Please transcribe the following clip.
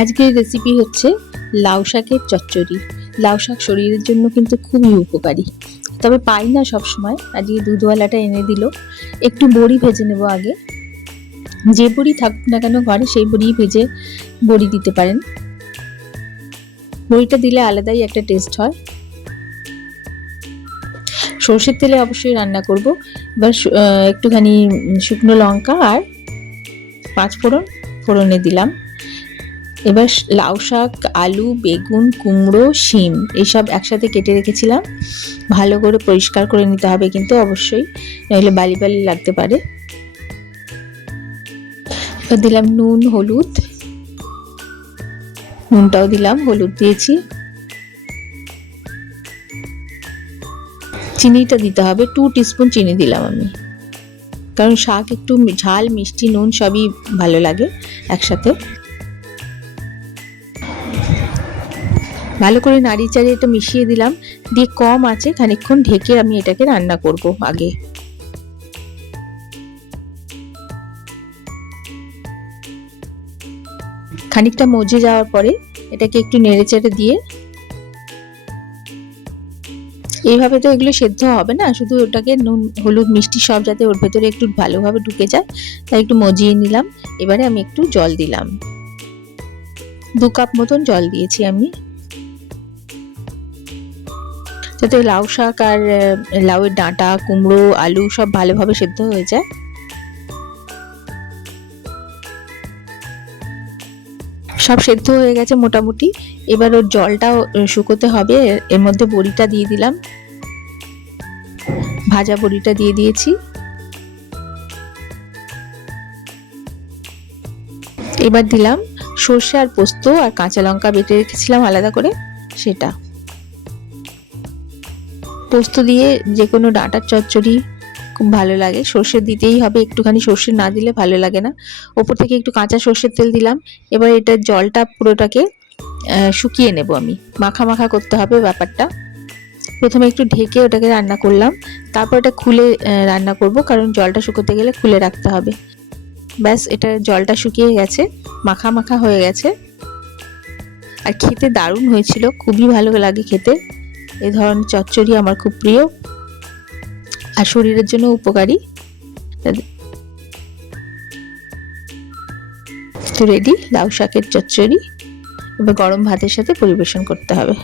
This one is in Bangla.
আজকের রেসিপি হচ্ছে লাউ শাকের চচ্চড়ি। লাউ শাক শরীরের জন্য কিন্তু খুবই উপকারী, তবে পাই না সব সময়। আজকে দুধওয়ালাটা এনে দিল। একটু বড়ি ভেজে নেব আগে। যে বড়ি থাকুক না কেন ঘরে সেই বড়ি ভেজে বড়ি দিতে পারেন। বড়িটা দিলে আলাদাই একটা টেস্ট হয়। সর্ষের তেলে অবশ্যই রান্না করব। এবার একটুখানি শুকনো লঙ্কা আর 5 ফোড়ন ফোড়নে দিলাম। এবার লাউ শাক, আলু, বেগুন, কুমড়ো, শিম এইসব একসাথে কেটে রেখেছিলাম। ভালো করে পরিষ্কার করে নিতে হবে কিন্তু অবশ্যই, নইলে বালি বালি লাগতে পারে। এবার দিলাম নুন, হলুদ, নুনটাও দিলাম, হলুদ দিয়েছি। চিনিটা দিতে হবে, 2 টিস্পুন চিনি দিলাম আমি, কারণ শাক একটু ঝাল, মিষ্টি, নুন সবই ভালো লাগে একসাথে। ভালো করে নাড়িয়ে চাড়িয়ে এটা মিশিয়ে দিলাম, দিয়ে কম আঁচে খানিকক্ষণ ঢেকে আমি এটাকে রান্না করব আগে। খানিকটা মজে যাওয়ার পরে এটাকে একটু নেড়ে চেড়ে দিয়ে, এইভাবে তো এগুলো সেদ্ধ হবে না, শুধু ওটাকে নুন, হলুদ, মিষ্টি সব যাতে ওর ভেতরে একটু ভালোভাবে ঢুকে যায় তাই একটু মজিয়ে নিলাম। এবারে আমি একটু জল দিলাম, 2 কাপ মতন জল দিয়েছি আমি, যাতে লাউ শাক আর লাউয়ের ডাঁটা, কুমড়ো, আলু সব ভালোভাবে সেদ্ধ হয়ে যায়। সব সেদ্ধ হয়ে গেছে মোটামুটি। এবার ওর জলটাও শুকোতে হবে। এর মধ্যে বড়িটা দিয়ে দিলাম, ভাজা বড়িটা দিয়ে দিয়েছি। এবার দিলাম সর্ষে আর পোস্ত আর কাঁচা লঙ্কা বেটে রেখেছিলাম আলাদা করে, সেটা। পোস্ত দিয়ে যে কোনো ডাঁটার চচ্চড়ি খুব ভালো লাগে। সর্ষে দিতেই হবে, একটুখানি সর্ষে না দিলে ভালো লাগে না। ওপর থেকে একটু কাঁচা সর্ষের তেল দিলাম। এবার এটার জলটা পুরোটাকে শুকিয়ে নেব আমি, মাখা মাখা করতে হবে ব্যাপারটা। প্রথমে একটু ঢেকে ওটাকে রান্না করলাম, তারপর এটা খুলে রান্না করব, কারণ জলটা শুকোতে গেলে খুলে রাখতে হবে। ব্যাস, এটা জলটা শুকিয়ে গেছে, মাখা মাখা হয়ে গেছে। আর খেতে দারুণ হয়েছিল, খুবই ভালো লাগে খেতে। এই ধরনের চচ্চড়ি আমার খুব প্রিয় আর শরীরের জন্য উপকারী। তো রেডি লাউ শাকের চচ্চড়ি। এবার গরম ভাতের সাথে পরিবেশন করতে হবে।